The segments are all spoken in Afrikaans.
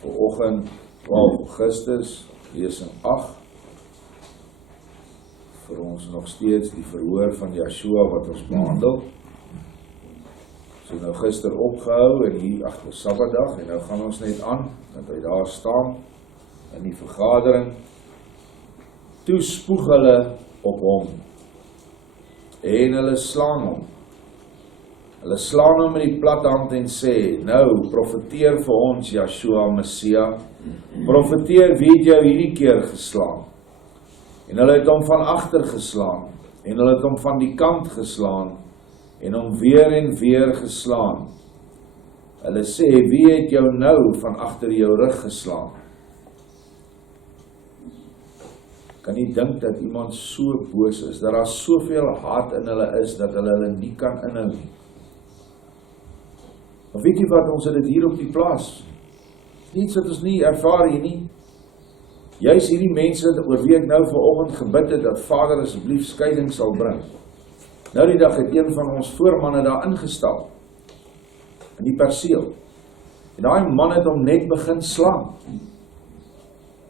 Vanoggend 12 Augustus, lesing 8, vir ons nog steeds die verhoor van JaHshua wat ons behandel. So nou gister opgehou en hier agter Sabbatdag en nou gaan ons net aan, dat hy daar staan in die vergadering. Toe spoeg hulle op hom en hulle slaan hom. Hulle slaan hom met die plathand en sê, nou profeteer vir ons JaHshua Messia, profeteer wie het jou hierdie keer geslaan. En hulle het hom van agter geslaan, en hulle het hom van die kant geslaan, en hom weer en weer geslaan. Hulle sê, wie het jou nou van agter jou rug geslaan? Kan nie dink dat iemand so boos is, dat daar soveel haat in hulle is, dat hulle nie kan inhou nie. Maar weet jy wat, ons het dit hier op die plaas. Niets wat ons nie ervaar hier nie. Juist hierdie mense oor wie ek nou vanoggend gebid het, dat Vader asseblief skeiding sal bring. Nou die dag het een van ons voormanne daar ingestap, in die perseel. En daai man het hom net begin slaan.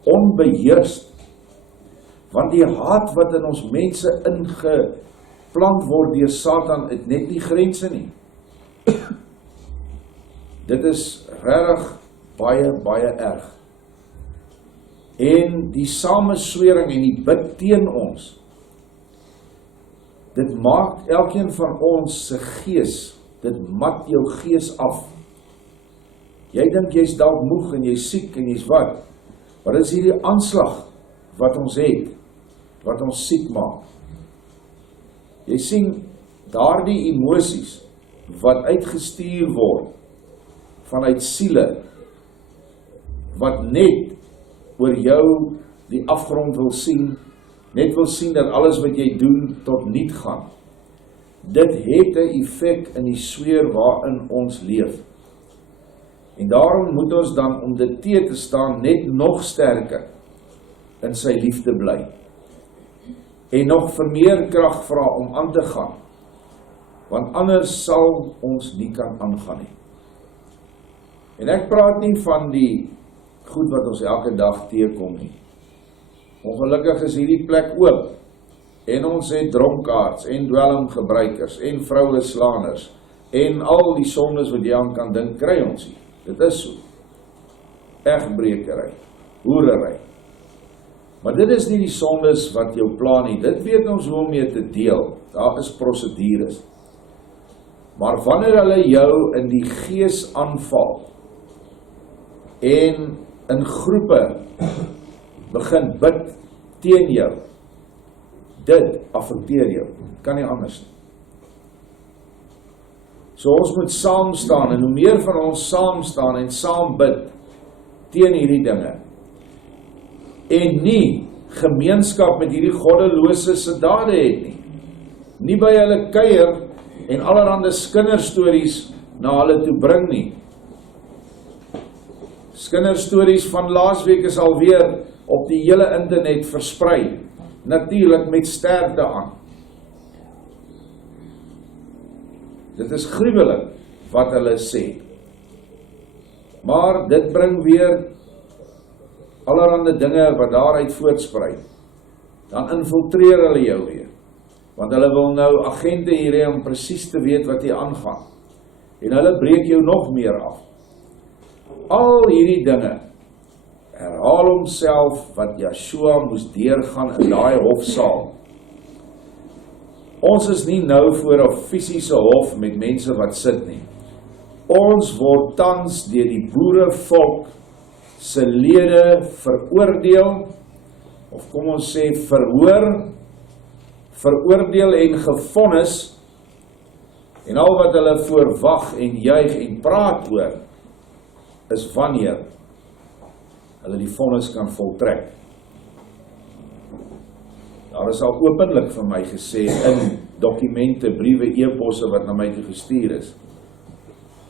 Onbeheerst. Want die haat wat in ons mense ingeplant word deur Satan, het net nie grense nie. Dit is regtig baie, baie erg. En die sameswering en die bid teen ons, dit maak elkeen van ons se gees, dit mat jou gees af. Jy dink jy's dalk moeg en jy's siek en jy's wat? Maar dit is hierdie aanslag wat ons het, wat ons siek maak. Jy sien, daardie emosies wat uitgestuur word vanuit siele, wat net oor jou die afgrond wil sien, net wil sien dat alles wat jy doen tot niet gaan. Dit het 'n effek in die sfeer waarin ons leef. En daarom moet ons dan om dit teë te staan net nog sterker in sy liefde bly. En nog vir meer krag vra om aan te gaan. Want anders sal ons nie kan aangaan nie. En ek praat nie van die goed wat ons elke dag teekom nie. Ongelukkig is hierdie plek oop. En ons het dronkaards en dwelmgebruikers en vroueslaners en al die sondes wat jy aan kan dink, kry ons hier. Dit is so. Egbrekery, hoerery. Maar dit is nie die sondes wat jou pla nie. Dit weet ons hoe om mee te deel. Daar is prosedures. Maar wanneer hulle jou in die gees aanval en in groepe begin bid teen jou, dit affekteer jou. Kan nie anders nie. So ons moet saam staan, en hoe meer van ons saam staan en saam bid teen hierdie dinge, en nie gemeenskap met hierdie goddelose se dade het nie. Nie by hulle kuier en allerhande kinderstories na hulle toe bring nie. Kinderstories van laasweek is alweer op die hele internet versprei, natuurlik met sterkte aan. Dit is gruwelik wat hulle sê. Maar dit bring weer allerhande dinge wat daaruit voortspruit. Dan infiltreer hulle jou weer. Want hulle wil nou agente hier hê om presies te weet wat hier aangaan. En hulle breek jou nog meer af. Al hierdie dinge herhaal homself wat JaHshua moes deurgaan in daai hofsaal. Ons is nie nou voor 'n fisiese hof met mense wat sit nie. Ons word tans deur die boerevolk se lede veroordeel, of kom ons sê veroordeel en gevonnis, en al wat hulle voorwag en juig en praat oor, is wanneer hulle die vonnis kan voltrek. Daar is al openlik vir my gesê in dokumente, briewe, e-posse wat na my toe gestuur is,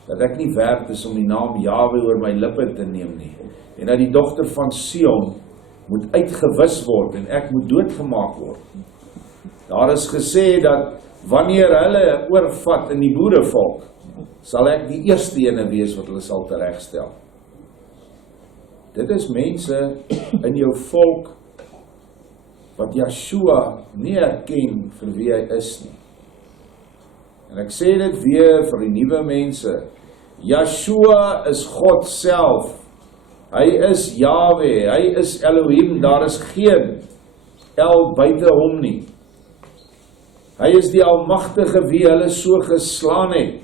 dat ek nie werd is om die naam Jahwe oor my lippe te neem nie, en dat die dogter van Sion moet uitgewis word en ek moet doodgemaak word. Daar is gesê dat wanneer hulle oorvat in die boerevolk, sal ek die eerste ene wees wat hulle sal teregstel. Dit is mense in jou volk wat JaHshua nie herken vir wie hy is nie. En ek sê dit weer vir die nuwe mense. JaHshua is God self. Hy is Yahweh, hy is Elohim, daar is geen El buite hom nie. Hy is die Almagtige wie hulle so geslaan het.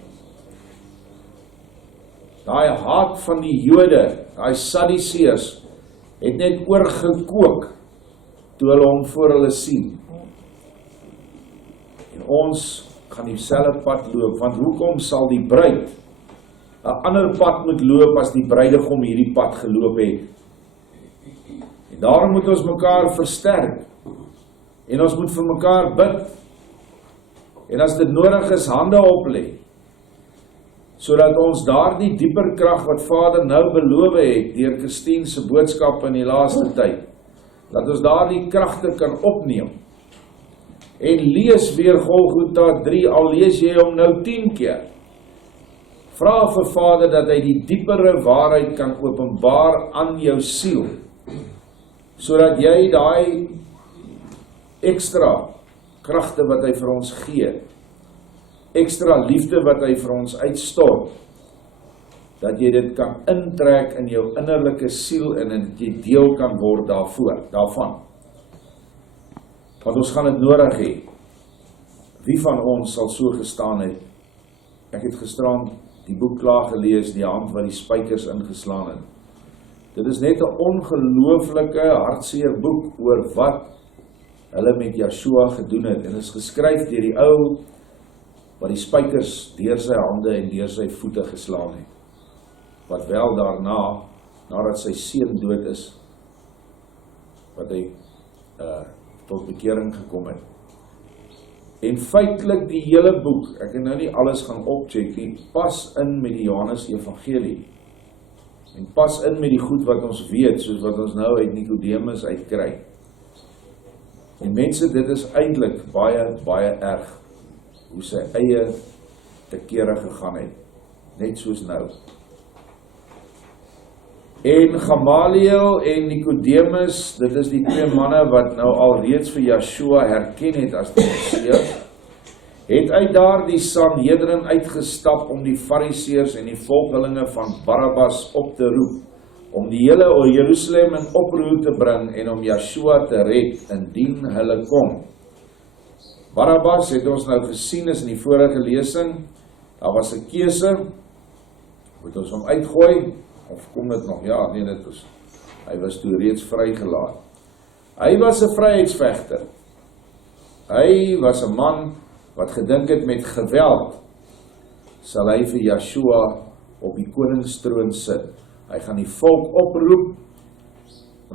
Daai haat van die Jode, daai Sadduseërs, het net oorgekook toe hulle hom voor hulle sien. En ons gaan dieselfde pad loop, want hoekom sal die bruid 'n ander pad moet loop as die bruidegom hierdie pad geloop het? En daarom moet ons mekaar versterk, en ons moet vir mekaar bid, en as dit nodig is, hande oplê, sodat ons daardie dieper krag wat Vader nou beloof het, deur Christine se boodskap in die laaste tyd, dat ons daardie kragte kan opneem, en lees weer Golgotha 3, al lees jy hom nou 10 keer, vra vir Vader dat hy die diepere waarheid kan openbaar aan jou siel, sodat jy daai ekstra kragte wat hy vir ons gee, ekstra liefde wat hy vir ons uitstort, dat jy dit kan intrek in jou innerlike siel en dat jy deel kan word daarvan. Want ons gaan dit nodig hê. Wie van ons sal so gestaan het? Ek het gisterand die boek klaar gelees, die hand wat die spykers ingeslaan het. Dit is net 'n ongelooflike hartseer boek oor wat hulle met JaHshua gedoen het, en is geskryf deur die ou wat die spykers deur sy hande en deur sy voete geslaan het, wat wel daarna, nadat sy seun dood is, wat hy tot bekering gekom het. En feitelik die hele boek, ek het nou nie alles gaan opcheck nie, pas in met die Johannes Evangelie, en pas in met die goed wat ons weet, soos wat ons nou uit Nikodemus uitkry. En mense, dit is eintlik baie, baie erg, hoe sy eie te kere gegaan het, net soos nou. En Gamaliel en Nikodemus, dit is die twee manne wat nou al reeds vir JaHshua herken het as die Messias, het uit daar die Sanhedrin uitgestap om die Fariseërs en die volgelinge van Barabbas op te roep, om die hele Jerusalem in oproer te bring en om JaHshua te red, indien hulle kom. Barabbas het ons nou gesien is in die vorige lesing, daar was 'n keuse, moet ons hom uitgooi, of kom dit nog? Ja, nee, dit was, hy was toe reeds vrygelaat. Hy was 'n vryheidsvegter. Hy was 'n man wat gedink het met geweld sal hy vir JaHshua op die koningstroon sit. Hy gaan die volk oproep,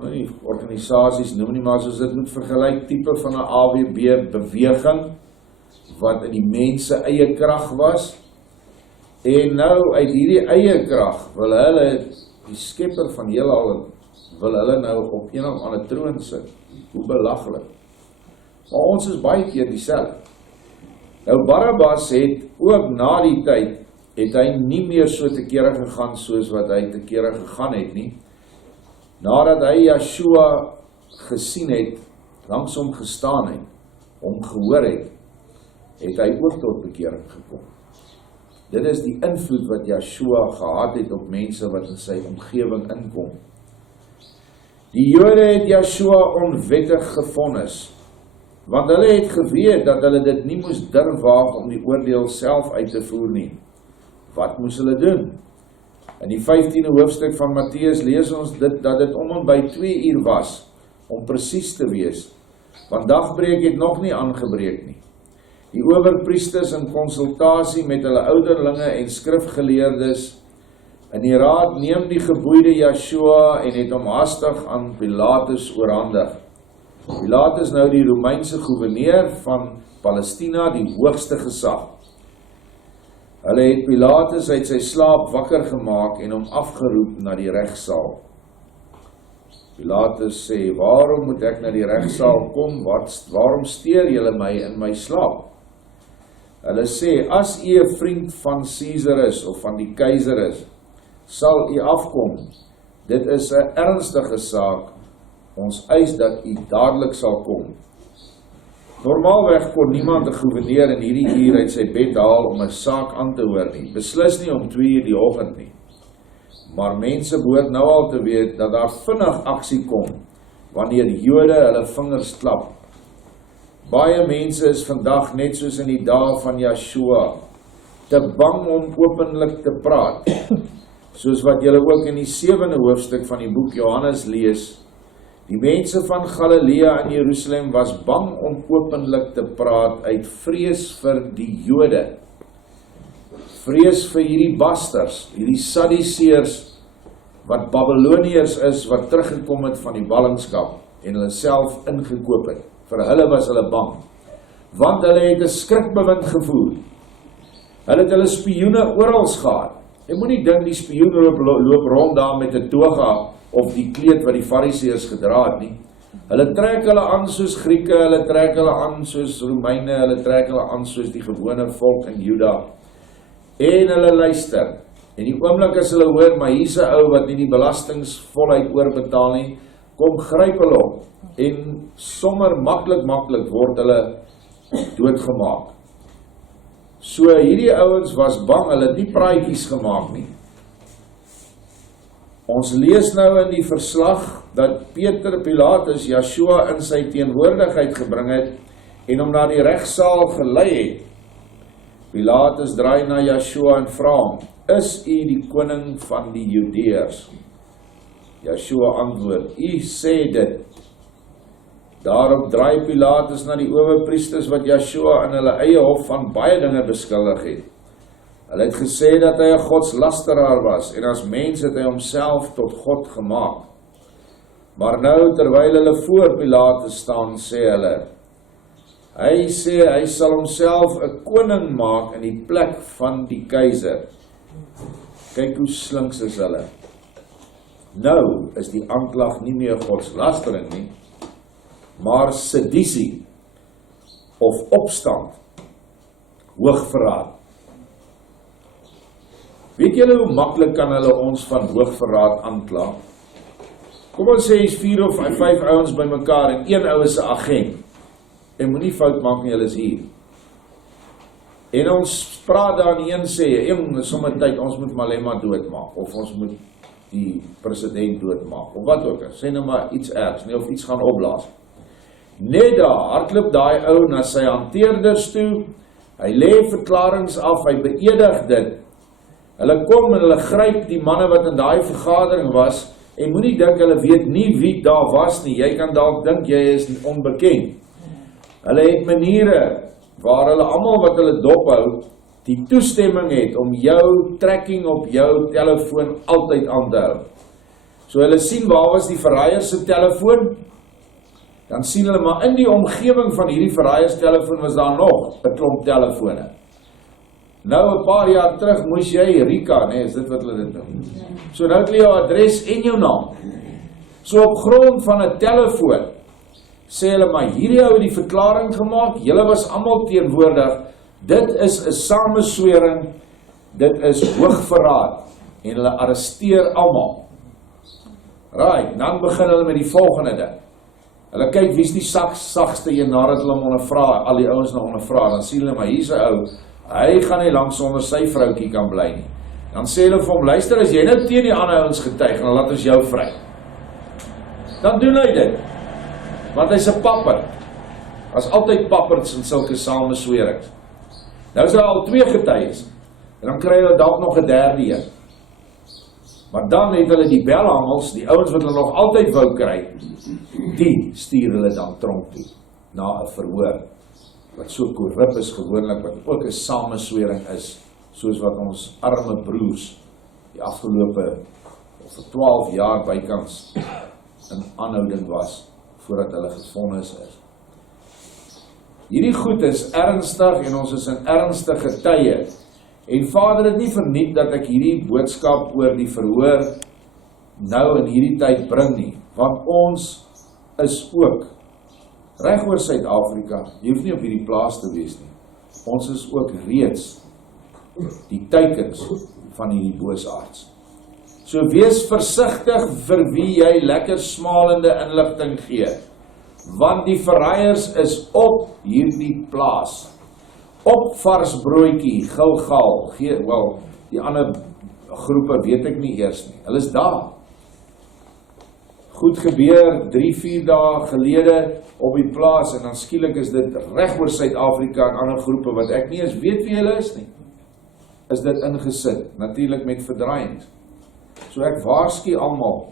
die organisasies noem nie, maar soos dit moet vergelyk, tipe van 'n AWB beweging, wat in die mense eie krag was, en nou uit hierdie eie krag wil hulle, die skepper van heelal, wil hulle nou op een of ander troon sit. Hoe belaglik. Maar ons is baie keer dieselfde. Nou Barabbas het ook na die tyd, het hy nie meer so te kere gegaan soos wat hy te kere gegaan het nie. Nadat hy JaHshua gesien het, langs hom gestaan het, hom gehoor het hy ook tot bekering gekom. Dit is die invloed wat JaHshua gehad het op mense wat in sy omgewing inkom. Die Jode het JaHshua onwettig gevonnis, want hulle het geweet dat hulle dit nie moes durf waag om die oordeel self uit te voer nie. Wat moes hulle doen? In die 15de hoofstuk van Matteus lees ons dat dit om en by 2 uur was, om presies te wees, want dagbreek het nog nie aangebreek nie. Die owerpriesters in konsultasie met hulle ouderlinge en skrifgeleerdes in die raad neem die geboeide JaHshua en het hom hastig aan Pilatus oorhandig. Pilatus nou die Romeinse gouverneur van Palestina, die hoogste gesag. Hulle het Pilatus uit sy slaap wakker gemaak en hom afgeroep na die regsaal. Pilatus sê, waarom moet ek na die regsaal kom? Waarom steur julle my in my slaap? Hulle sê, as u 'n vriend van Caesar is, of van die keiser is, sal u afkom dit is 'n ernstige saak, ons eis dat u dadelik sal kom. Normaalweg kon niemand 'n gouverneur in hierdie uur uit sy bed haal om 'n saak aan te hoor nie, beslis nie om 2:00 die oggend nie. Maar mense behoort nou al te weet dat daar vinnig aksie kom, wanneer Jode hulle vingers klap. Baie mense is vandag net soos in die dae van JaHshua, te bang om openlik te praat, soos wat julle ook in die 7de hoofstuk van die boek Johannes lees. Die mense van Galilea en Jerusalem was bang om openlik te praat uit vrees vir die Jode. Vrees vir hierdie basters, hierdie Sadduseërs, wat Babyloniërs is, wat teruggekom het van die ballingskap, en hulle self ingekoop het. Vir hulle was hulle bang, want hulle het 'n skrikbewind gevoer. Hulle het hulle spioene oral gehad. Jy moet nie dink die spioen loop rond daar met 'n toga, of die kleed wat die Fariseërs gedra het nie. Hulle trek hulle aan soos Grieke, hulle trek hulle aan soos Romeine, hulle trek hulle aan soos die gewone volk in Juda. En hulle luister. En die oomblik as hulle hoor, maar hier's 'n ou wat nie die belastings voluit oorbetaal nie, kom gryp hulle op. En sommer maklik word hulle doodgemaak. So hierdie ouens was bang, hulle het nie praatjies gemaak nie. Ons lees nou in die verslag dat Pilatus JaHshua in sy teenwoordigheid gebring het en hom na die regsaal gelei het. Pilatus draai na JaHshua en vra hom, is u die koning van die Judeërs? JaHshua antwoord, u sê dit. Daarop draai Pilatus na die owerpriesters wat JaHshua in hulle eie hof van baie dinge beskuldig het. Hulle het gesê dat hy 'n godslasteraar was en as mens het hy homself tot God gemaak. Maar nou terwyl hulle voor Pilatus staan, sê hulle, hy sê hy sal homself 'n koning maak in die plek van die keiser. Kyk hoe slinks is hulle. Nou is die aanklag nie meer godslastering nie, maar sedisie of opstand, hoogverraad. Weet julle hoe maklik kan hulle ons van hoogverraad aankla? Kom ons sê is 4 of 5 ouens by mekaar en een ou is 'n agent. En moenie fout maak nie, hulle is hier. En ons praat daar en een sê, sommer tyd, ons moet Malema doodmaak, of ons moet die president doodmaak, of wat ook, sê nou maar iets ergs, nie, of iets gaan opblaas. Net daar, hardloop daai ou na sy hanteerders toe, hy lê verklarings af, hy beëdig dit. Hulle kom en hulle gryp die manne wat in daai vergadering was, en moenie dink hulle weet nie wie daar was nie, jy kan dalk dink jy is onbekend. Hulle het maniere waar hulle almal wat hulle dophou, die toestemming het om jou tracking op jou telefoon altyd aan te hou. So hulle sien waar was die verraaier se telefoon, dan sien hulle maar in die omgewing van hierdie verraaiers telefoon was daar nog 'n klomp telefone. Nou 'n paar jaar terug moes jy Rika, is dit wat hulle dit noem. So nou het jy jou adres en jou naam. So op grond van 'n telefoon sê hulle maar hierdie ou het die verklaring gemaak, julle was almal teenwoordig. Dit is 'n sameswering, dit is hoogverraad en hulle arresteer almal. Right, dan begin hulle met die volgende ding. Hulle kyk wie's die sagste een nadat hulle hom ondervra, al die ouens nou ondervra, dan sien hulle maar hier's 'n ou, hy gaan nie lank sonder sy vroutjie kan bly nie. Dan sê hulle vir hom, luister, as jy nou teen die ander ouens getuig, dan laat ons jou vry. Dan doen hy dit, want hy's 'n papper. As altyd papperts in sulke sameswerings. Nou is daar al 2 getuies, en dan kry hulle dalk nog 'n derde een. Maar dan het hulle die belhangels, die ouens wat hulle nog altyd wou kry, die stuur hulle dan tronk toe, na 'n verhoor, wat so korrup is gewoonlik, wat ook 'n sameswering is, soos wat ons arme broers, die afgelope, vir 12 jaar bykans, in aanhouding was, voordat hulle gevonnis is. Hierdie goed is ernstig, en ons is in ernstige tye, en Vader het nie verniet dat ek hierdie boodskap oor die verhoor nou in hierdie tyd bring nie, want ons is ook reg oor Suid-Afrika, jy hoef nie op hierdie plaas te wees nie, ons is ook reeds die teikens van hierdie boosaards. So wees versigtig vir wie jy lekker smalende inligting gee, want die verraaiers is op hierdie plaas. Op vars broodjie, Gilgal, die ander groepe weet ek nie eers nie, hulle is daar. Goed gebeur, 3-4 dae gelede op die plaas, en dan skielik is dit reg oor Suid-Afrika en ander groepe wat ek nie eens weet wie hulle is nie, is dit ingesit, natuurlik met verdraaiings. So ek waarsku almal,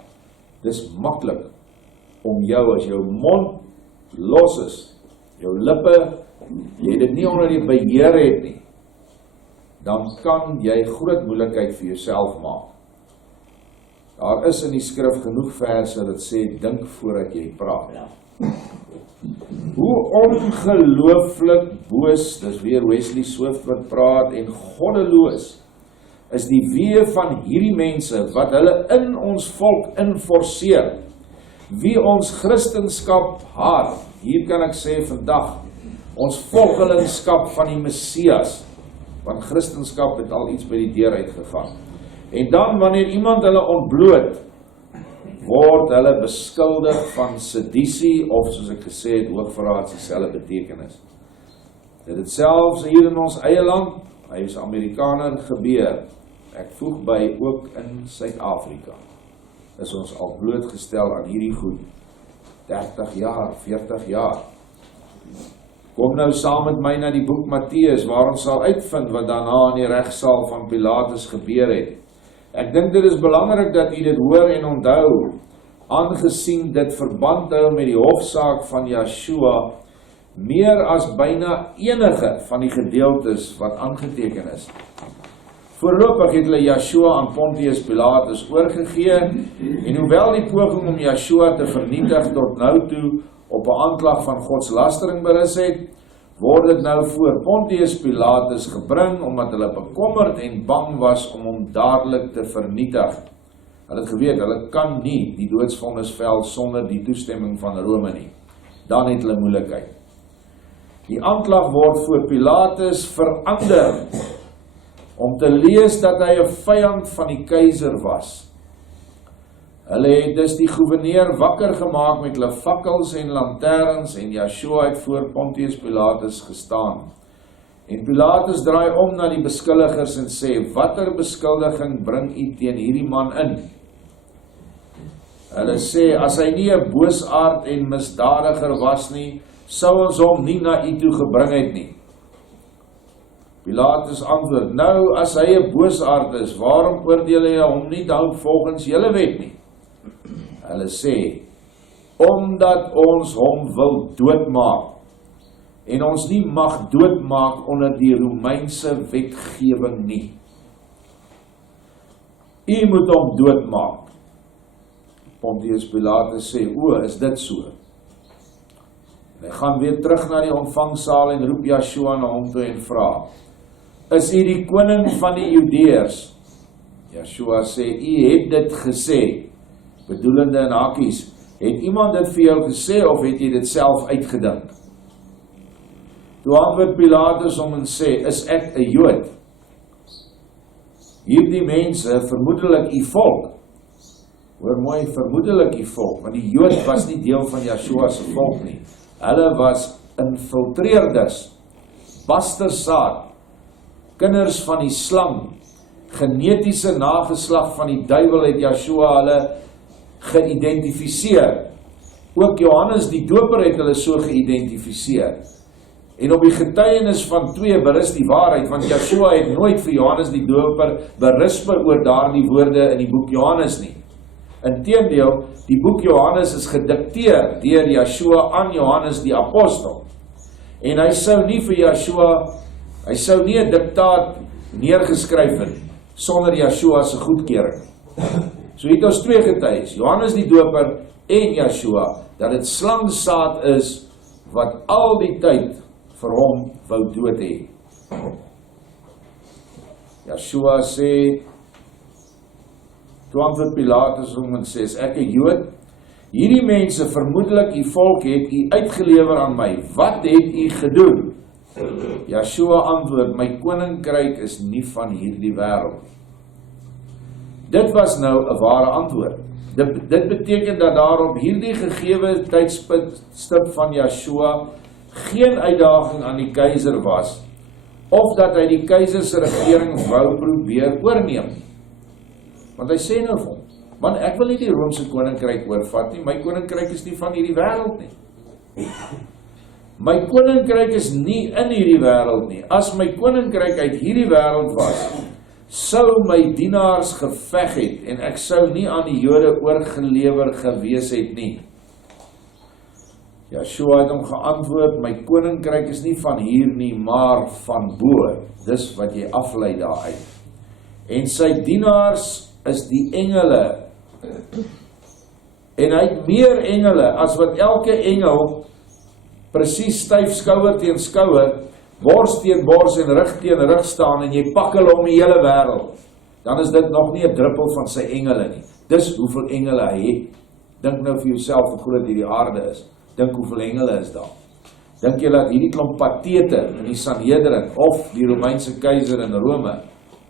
dis maklik om jou, as jou mond los is, jou lippe, jy dit nie onder die beheer het nie, dan kan jy groot moeilikheid vir jouself maak. Daar is in die skrif genoeg verse dat sê, dink voordat jy praat. Hoe ongelooflik boos, dis weer Wesley Swift wat praat, en goddeloos, is die weë van hierdie mense, wat hulle in ons volk inforceer, wie ons Christenskap haat. Hier kan ek sê vandag, ons volgelingskap van die Messias, want Christenskap het al iets by die deur uitgegaan. En dan, wanneer iemand hulle ontbloot, word hulle beskuldig van sedisie, of soos ek gesê het, hoogverraad, dieselfde betekenis. Dit het selfs hier in ons eie land, hy is Amerikaner, gebeur, ek voeg by, ook in Suid-Afrika, is ons al blootgestel aan hierdie goed, 30 jaar, 40 jaar. Kom nou saam met my na die boek Matteus, waar ons sal uitvind wat daarna in die regsaal van Pilatus gebeur het. Ek dink dit is belangrik dat u dit hoor en onthou, aangesien dit verband hou met die hofsaak van JaHshua, meer as byna enige van die gedeeltes wat aangeteken is. Voorlopig het hulle JaHshua aan Pontius Pilatus oorgegee, en hoewel die poging om JaHshua te vernietig tot nou toe op 'n aanklag van godslastering berus het, word dit nou voor Pontius Pilatus gebring, omdat hulle bekommerd en bang was om hom dadelik te vernietig. Hulle het geweet, hulle kan nie die doodsvonnis vel sonder die toestemming van Rome nie. Dan het hulle moeilikheid. Die aanklag word voor Pilatus verander, om te lees dat hy 'n vyand van die keiser was. Hulle het dus die gouverneur wakker gemaak met hulle fakkels en lanterns, en JaHshua het voor Pontius Pilatus gestaan. En Pilatus draai om na die beskuldigers en sê, watter beskuldiging bring u teen hierdie man in? Hulle sê, as hy nie 'n boosaard en misdadiger was nie, sou ons hom nie na u toe gebring het nie. Pilatus antwoord, nou as hy 'n boosaard is, waarom oordeel hy hom nie dan volgens julle wet nie? Hulle sê, omdat ons hom wil doodmaak, en ons nie mag doodmaak onder die Romeinse wetgewing nie. U moet hom doodmaak. Pontius Pilatus sê, is dit so? En hy gaan weer terug na die ontvangsaal en roep JaHshua na hom toe en vra, is u die koning van die Judeërs? JaHshua sê, u het dit gesê, bedoelende in hakies, het iemand dit vir jou gesê, of het jy dit self uitgedink? Toe antwoord Pilatus om en sê, is ek 'n Jood? Hierdie mense, vermoedelik u volk, hoor mooi, vermoedelik u volk, want die Jood was nie deel van JaHshua se volk nie, hulle was infiltreerders, bastersaad, kinders van die slang, genetiese nageslag van die duiwel het JaHshua hulle geïdentifiseer. Ook Johannes die doper het hulle so geïdentifiseer. En op die getuienis van 2 berus die waarheid, want JaHshua het nooit vir Johannes die doper berisp oor daardie woorde in die boek Johannes nie. Inteendeel, die boek Johannes is gedikteer deur JaHshua aan Johannes die apostel. En hy sou nie vir JaHshua, hy sou nie 'n diktaat neergeskryf het sonder JaHshua se goedkeuring. So het ons 2 getuies, Johannes die doper en JaHshua, dat dit slangsaad is wat al die tyd vir hom wou dood hê. JaHshua sê, toe antwoord Pilatus om en sê, is ek 'n Jood? Hierdie mense, vermoedelik u volk, het u uitgelewer aan my. Wat het u gedoen? JaHshua antwoord, my koninkryk is nie van hierdie wêreld. Dit was nou 'n ware antwoord. Dit beteken dat daar op hierdie gegewe tydstip van JaHshua geen uitdaging aan die keiser was, of dat hy die keiser se regering wou probeer oorneem. Want hy sê nou vir hom, man, ek wil nie die Romeinse koninkryk oorvat nie, my koninkryk is nie van hierdie wêreld nie. My koninkryk is nie in hierdie wêreld nie. As my koninkryk uit hierdie wêreld was, sou my dienaars geveg het, en ek sou nie aan die Jode oorgelewer gewees het nie. JaHshua het hom geantwoord, my koninkryk is nie van hier nie, maar van bo. Dis wat jy aflei daaruit. En sy dienaars is die engele. En hy het meer engele, as wat elke engel presies styf skouer teen skouer, bors teen bors en rug teen rug staan, en jy pak hulle om die hele wêreld, dan is dit nog nie 'n druppel van sy engele nie. Dis hoeveel engele hy het. Dink nou vir jouself hoe groot hierdie aarde is. Dink hoeveel engele is daar. Dink jy dat hierdie klomp patete in die Sanhedrin, of die Romeinse keiser in Rome,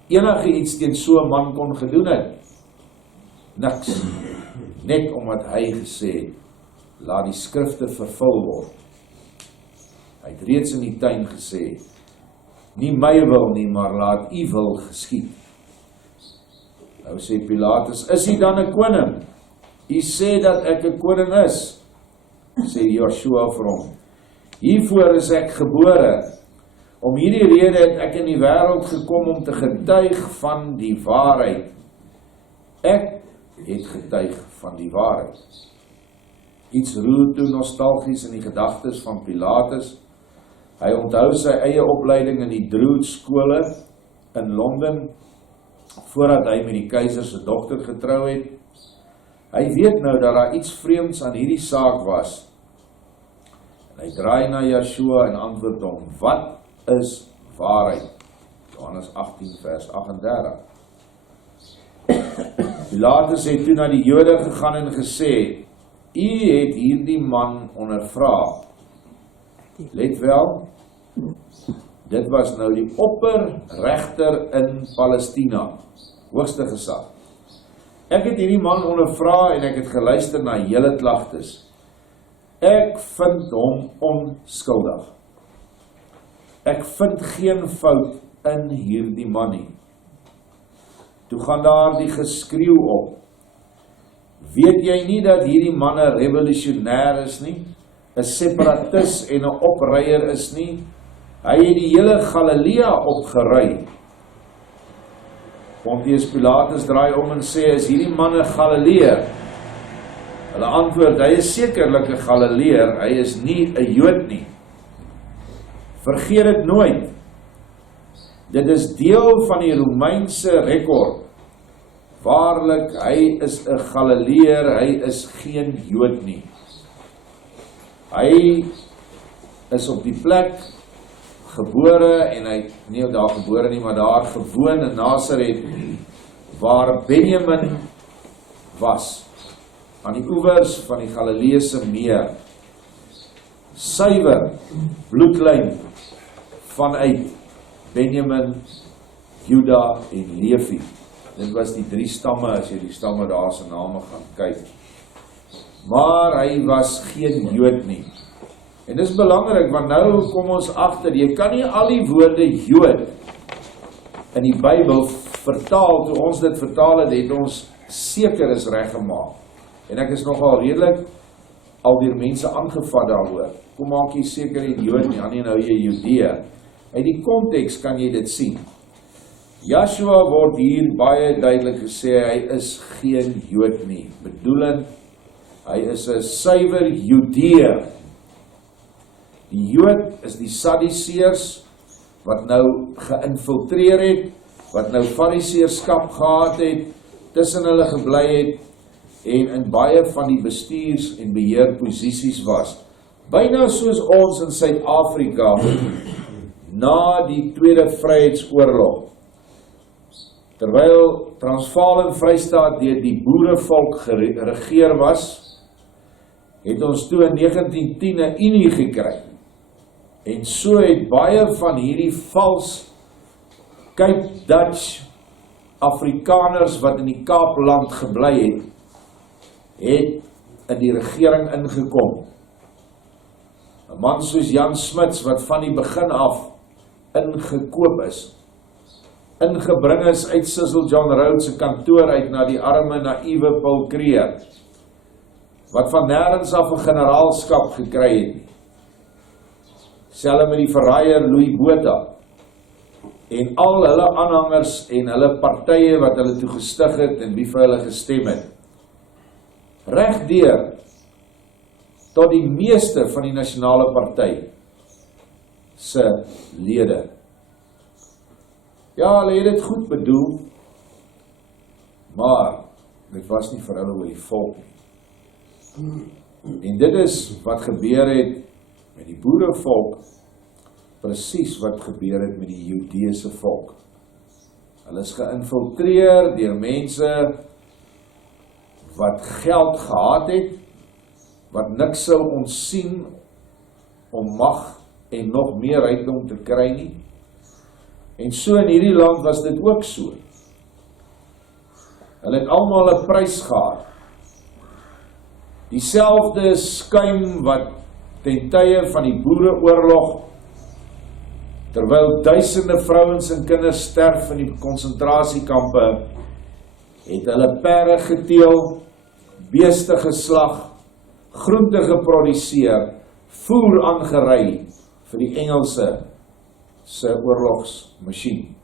enige iets teen so 'n man kon gedoen het? Niks. Net omdat hy gesê het, laat die skrifte vervul word. Hy het reeds in die tuin gesê, nie my wil nie, maar laat u wil geskied. Nou sê Pilatus, is hy dan 'n koning? U sê dat ek 'n koning is, sê JaHshua vir hom. Hiervoor is ek gebore. Om hierdie rede het ek in die wêreld gekom om te getuig van die waarheid. Ek het getuig van die waarheid. Iets roer toe nostalgies in die gedagtes van Pilatus. Hy onthou sy eie opleiding in die Druidskole in Londen, voordat hy met die keiser se dogter getrou het. Hy weet nou dat daar iets vreemds aan hierdie saak was. En hy draai na JaHshua en antwoord hom, wat is waarheid? Johannes 18 vers 38. Pilatus het toe na die Jode gegaan en gesê, u het hierdie man ondervra. Let wel, dit was nou die opperregter in Palestina, hoogste gesag. Ek het hierdie man ondervra en ek het geluister na julle klagtes. Ek vind hom onskuldig. Ek vind geen fout in hierdie man nie. Toe gaan daar die geskreeu op. Weet jy nie dat hierdie man 'n revolusionêr is nie, 'n separatis en 'n opryer is nie? Hy het die hele Galilea opgeruim. Pontius Pilatus draai om en sê, is hierdie man 'n Galileër? Hulle antwoord, hy is sekerlik 'n Galileër, hy is nie 'n Jood nie. Vergeet dit nooit. Dit is deel van die Romeinse rekord. Waarlik, hy is 'n Galileër, hy is geen Jood nie. Hy is op die plek gebore, en hy nie daar gebore nie, maar daar gewoon in Nasaret, waar Benjamin was, aan die oewers van die Galileese meer. Suiwer bloedlyn vanuit Benjamin, Juda en Levi. Dit was die 3 stamme, as jy die stamme daar se name gaan kyk. Maar hy was geen Jood nie. En dis belangrik, want nou kom ons agter, jy kan nie al die woorde Jood in die Bybel vertaal. Toe ons dit vertaal het, het ons seker is reggemaak. En ek is nogal redelik alweer mense aangevat daaroor. Kom maak jy seker nie Jood nie, aan nie nou jy Judea. Uit die konteks kan jy dit sien. JaHshua word hier baie duidelik gesê, hy is geen Jood nie. Bedoelend, hy is 'n suiwer Judeër. Die Jood is die Sadduseërs, wat nou geïnfiltreer het, wat nou Fariseërskap gehad het, tussen hulle gebly het, en in baie van die bestuurs- en beheerposisies was. Byna soos ons in Suid-Afrika, na die Tweede Vryheidsoorlog. Terwyl Transvaal en Vrystaat deur die boerevolk geregeer was, het ons toe in 1910 'n unie gekry. En so het baie van hierdie vals Cape Dutch Afrikaners wat in die Kaapland gebly het in die regering ingekom. 'n Man soos Jan Smits wat van die begin af ingekoop is, ingebring is uit Cecil John Rhodes se kantoor uit na die arme, naïewe Paul Creer, wat van nêrens af 'n generaalskap gekry het nie. Selfs met die verraaier Louis Botha en al hulle aanhangers en hulle partye wat hulle toe gestig het en wie vir hulle gestem het. Regdeur tot die meeste van die nasionale party se lede. Ja, hulle het dit goed bedoel, maar dit was nie vir hulle oor die volk nie. En dit is wat gebeur het met die boerevolk, presies wat gebeur het met die Judeese volk. Hulle is geïnfiltreer deur mense wat geld gehad het, wat niks sou ontsien om mag en nog meer rykdom te kry nie. En so in hierdie land was dit ook so. Hulle het almal 'n prys gehad. Dieselfde skuim wat ten tye van die boereoorlog, terwyl duisende vrouens en kinders sterf in die konsentrasiekampe, het hulle perde geteel, beeste geslag, groente geproduseer, voer aangery vir die Engelse se oorlogsmasjien.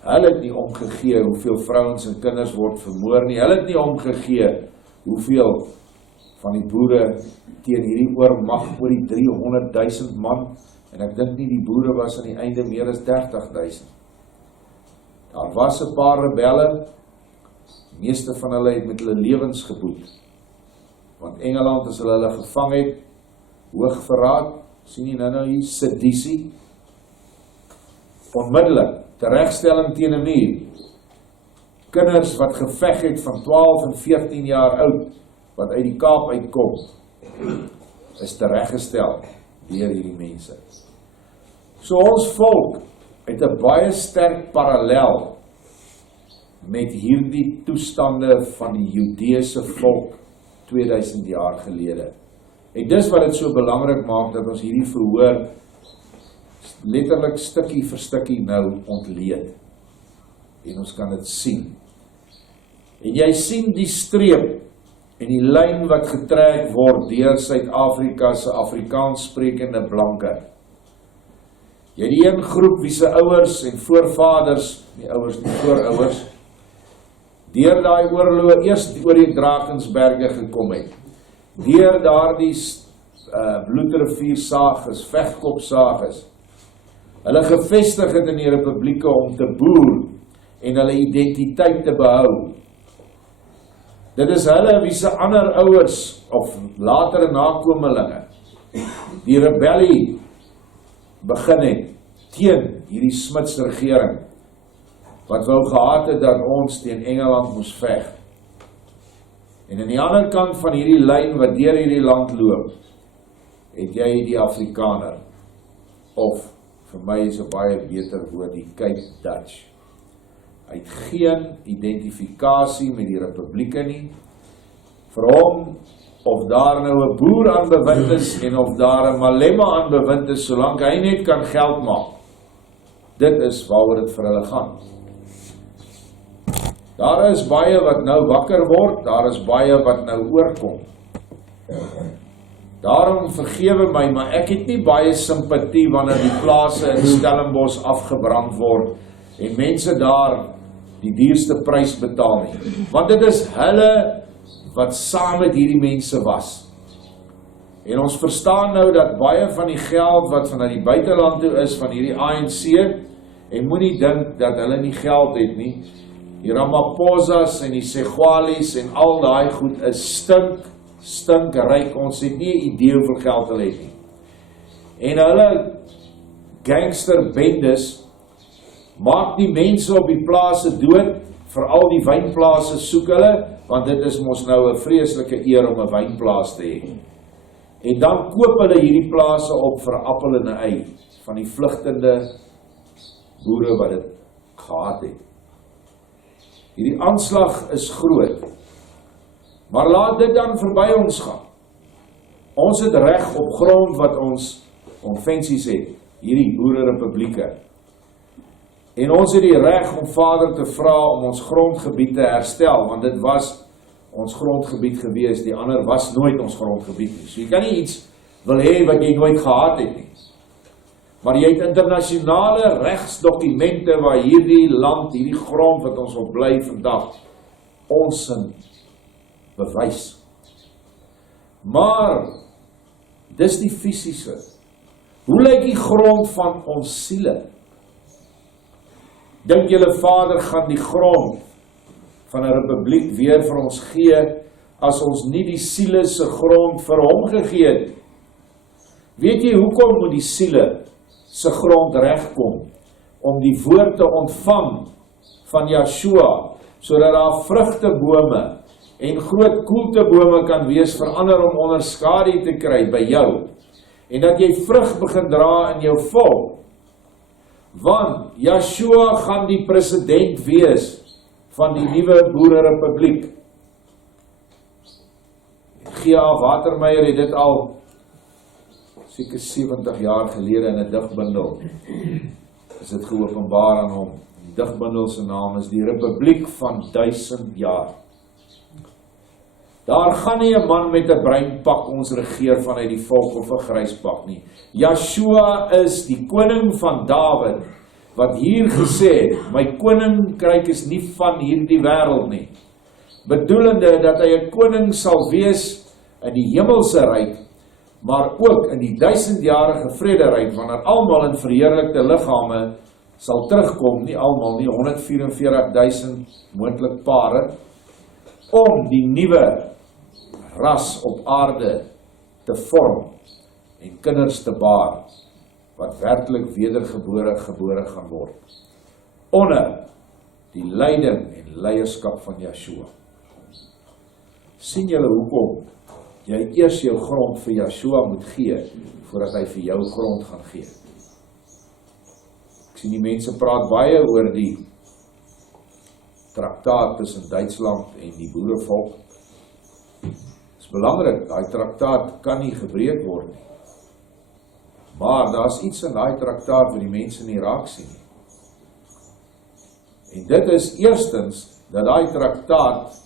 Hulle het nie omgegee hoeveel vrouens en kinders word vermoor nie. Hulle het nie omgegee hoeveel van die boere teen hierdie oormag oor die 300.000 man, en ek dink nie die boere was aan die einde meer as 30.000. Daar was 'n paar rebelle, die meeste van hulle het met hulle lewens geboet, want Engeland as hulle gevang het, hoogverraad, sien jy nou hier, sedisie, onmiddellik, teregstelling teen 'n muur, kinders wat geveg het van 12 en 14 jaar oud, wat uit die Kaap uitkom, is tereggestel deur hierdie mense. So ons volk het 'n baie sterk parallel met hierdie toestande van die Judeese volk 2000 jaar gelede. En dis wat dit so belangrik maak dat ons hierdie verhoor letterlik stukkie vir stukkie nou ontleed. En ons kan dit sien. En jy sien die streep en die lyn wat getrek word deur Suid-Afrika se Afrikaans sprekende blanke. Jy het die een groep wie se ouers en voorvaders, nie ouers nie, voorouers, deur daai oorloë eers oor die Drakensberge gekom het. Deur daardie bloedrivier sages, vegkop sages, hulle gevestig het in die republieke om te boer en hulle identiteit te behou. Dit is hulle wie se ander ouers of latere nakomelinge die rebellie begin het teen hierdie Smits regering wat wou gehad het dat ons teen Engeland moes veg. En aan die ander kant van hierdie lyn wat deur hierdie land loop, het jy die Afrikaner, of vir my is 'n baie beter woord, die Cape Dutch. Hy het geen identifikasie met die republieke nie. Vir hom, of daar nou 'n boer aan bewind is en of daar 'n Malema aan bewind is, solank hy net kan geld maak. Dit is waaroor dit vir hulle gaan. Daar is baie wat nou wakker word, daar is baie wat nou oorkom. Daarom vergewe my, maar ek het nie baie simpatie wanneer die plase in Stellenbosch afgebrand word en mense daar die duurste prys betaal nie. Want dit is hulle wat saam met hierdie mense was. En ons verstaan nou dat baie van die geld wat vanuit die buiteland toe is van hierdie ANC, en moenie dink dat hulle nie geld het nie. Die Ramaphosas en die Segwalis en al daai goed is stinkryk. Ons het nie 'n idee hoeveel geld hulle het nie. En hulle gangsterbendes maak die mense op die plase dood, veral die wynplase soek hulle, want dit is mos nou 'n vreeslike eer om 'n wynplaas te hê. En dan koop hulle hierdie plase op vir 'n appel en 'n ei van die vlugtende boere wat dit gehad het. Hierdie aanslag is groot. Maar laat dit dan verby ons gaan. Ons het reg op grond wat ons konvensies het, hierdie boererepublieke. En ons het die reg om Vader te vra om ons grondgebied te herstel, want dit was ons grondgebied gewees, die ander was nooit ons grondgebied nie. So jy kan nie iets wil hê wat jy nooit gehad het nie. Maar jy het internasionale regsdokumente waar hierdie land, hierdie grond wat ons op bly vandag, ons sin bewys. Maar dis die fisiese. Hoe lyk die grond van ons siele? Dink julle Vader gaan die grond van 'n republiek weer vir ons gee as ons nie die siele se grond vir hom gegee het? Weet jy hoekom moet die siele se grond regkom? Om die woord te ontvang van JaHshua, sodat daar vrugtebome en groot koeltebome kan wees vir ander om onder skadu te kry by jou. En dat jy vrug begin dra in jou volk. Want JaHshua gaan die president wees van die nuwe boererepubliek. G.A. Watermeyer het dit al seker 70 jaar gelede in 'n digbundel is dit geopenbaar aan hom. Die digbundel se naam is Die Republiek van 1000 jaar. Daar gaan nie 'n man met 'n breinpak ons regeer vanuit die volk of 'n gryspak nie. JaHshua is die koning van Dawid, wat hier gesê het, my koninkryk is nie van hierdie wêreld nie. Bedoelende dat hy 'n koning sal wees in die hemelse ryk, maar ook in die 1000-jarige vrederyk, wanneer almal in verheerlikte liggame sal terugkom, nie almal nie, 144.000 moontlik pare, om die nuwe ras op aarde te vorm en kinders te baar, wat werklik wedergebore gaan word, onder die leiding en leierskap van JaHshua. Sien julle hoekom jy eers jou grond vir JaHshua moet gee, voordat hy vir jou grond gaan gee? Ek sien die mense praat baie oor die traktaat tussen Duitsland en die boerevolk. Dit is belangrik, daai traktaat kan nie gebreek word nie. Maar daar is iets in daai traktaat wat die mense nie raak sien nie. En dit is eerstens, dat daai traktaat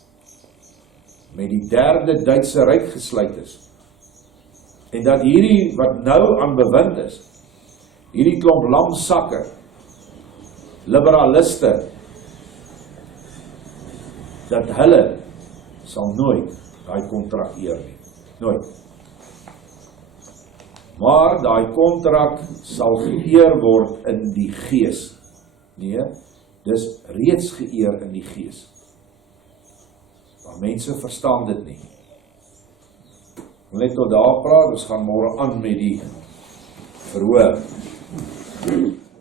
met die derde Duitse ryk gesluit is. En dat hierdie wat nou aan bewind is, hierdie klomp lamsakke, liberaliste, dat hulle sal nooit daai kontrak eer nie. Nooit. Maar daai kontrak sal geëer word in die gees. Nee, dis reeds geëer in die gees. Maar mense verstaan dit nie. Net tot daar praat, ons gaan môre aan met die verhoor.